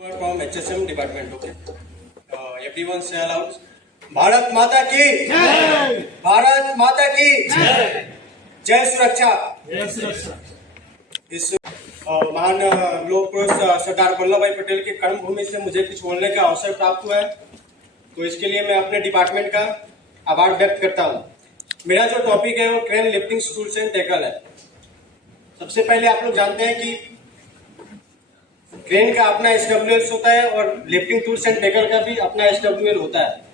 From HSM department, okay. Everyone say aloud. Bharat माता की जय। भारत माता की जय। जय सुरक्षा। जय सुरक्षा। इस महान लोक पुरुष सरदार वल्लभ भाई पटेल की कर्मभूमि से मुझे कुछ बोलने का अवसर प्राप्त हुआ है, तो इसके लिए मैं अपने डिपार्टमेंट का आभार व्यक्त करता हूँ। मेरा जो टॉपिक है वो crane lifting tools and tackle है। सबसे पहले आप लोग जानते हैं कि क्रेन का अपना SWL होता है और लिफ्टिंग टूल्स एंड टैकल का भी अपना SWL होता है।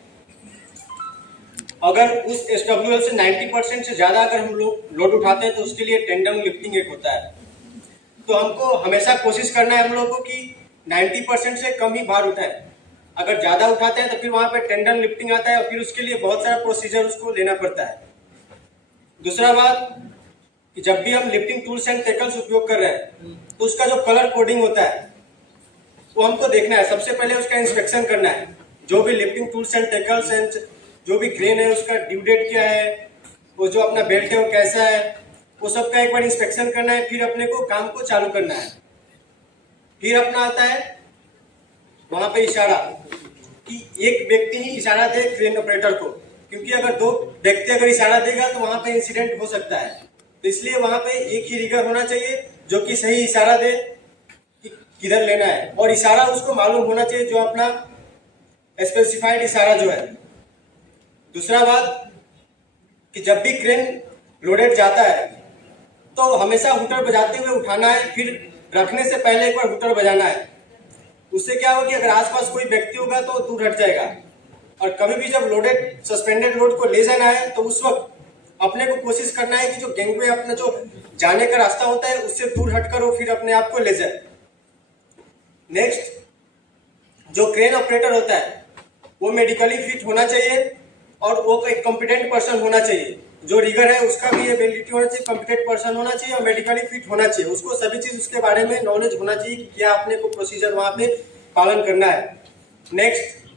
अगर उस SWL से 90% से ज्यादा अगर हम लोग लोड उठाते हैं तो उसके लिए टेंडम लिफ्टिंग एक होता है। तो हमको हमेशा कोशिश करना है हम लोगों को कि 90% से कम ही भार उठाए। अगर ज्यादा उठाते हैं तो फिर वहां पे टेंडम लिफ्टिंग आता है और फिर उसके लिए बहुत सारा प्रोसीजर उसको लेना पड़ता है। दूसरा बात कि जब भी हम लिफ्टिंग टूल्स एंड टैकल्स उपयोग कर रहे हैं तो उसका जो कलर कोडिंग होता है वो हमको देखना है। सबसे पहले उसका इंस्पेक्शन करना है। जो भी lifting tools and tackles and जो भी क्रेन है उसका ड्यू डेट क्या है, वो जो अपना बेल्ट है वो कैसा है, वो सबका एक बार इंस्पेक्शन करना है। फिर अपने को काम को चालू करना है। फिर अपना आता है वहां पे इशारा कि एक व्यक्ति ही इशारा दे क्रेन ऑपरेटर को, क्योंकि अगर दो व्यक्ति अगर इशारा देगा तो वहां पे इंसिडेंट हो सकता है। तो इसलिए वहां पे एक ही रिगर होना चाहिए जो कि सही इशारा दे किधर लेना है, और इशारा उसको मालूम होना चाहिए जो अपना स्पेसिफाइड इशारा जो है। दूसरा बात कि जब भी क्रेन लोडेड जाता है तो हमेशा हुटर बजाते हुए उठाना है। फिर रखने से पहले एक बार हुटर बजाना है। उससे क्या होगा कि अगर आसपास कोई व्यक्ति होगा तो दूर हट जाएगा। और कभी भी जब लोडेड सस्पेंडेड लोड को ले जाना है तो उस वक्त अपने को कोशिश करना है कि जो गैंगवे अपना जो जाने का रास्ता होता है उससे दूर हटकर वो फिर अपने आप को ले जाए। नेक्स्ट, जो क्रेन ऑपरेटर होता है वो मेडिकली फिट होना चाहिए और वो एक कॉम्पिटेंट पर्सन होना चाहिए। जो रिगर है उसका भी एबिलिटी होना चाहिए, कॉम्पिटेंट पर्सन होना चाहिए और मेडिकली फिट होना चाहिए। उसको सभी चीज उसके बारे में नॉलेज होना चाहिए कि क्या अपने को प्रोसीजर वहां पे पालन करना है। नेक्स्ट,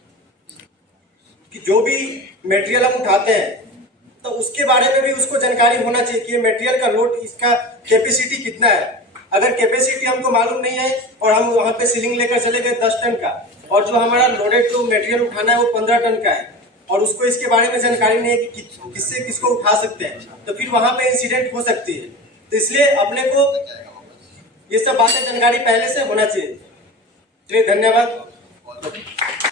कि जो भी मटेरियल हम उठाते हैं तो उसके बारे में भी उसको जानकारी होना चाहिए कि ये मटेरियल का लोड, इसका कैपेसिटी कितना है। अगर कैपेसिटी हमको मालूम नहीं है और हम वहां पे सीलिंग लेकर चले गए 10 टन का और जो हमारा लोडेड जो मटेरियल उठाना है वो 15 टन का है और उसको इसके बारे में जानकारी नहीं है कि किससे किसको उठा सकते हैं, तो फिर वहां पे इंसिडेंट हो सकती है। तो इसलिए अपने को ये सब बातें जानकारी पहले से होना चाहिए। चलिए, धन्यवाद।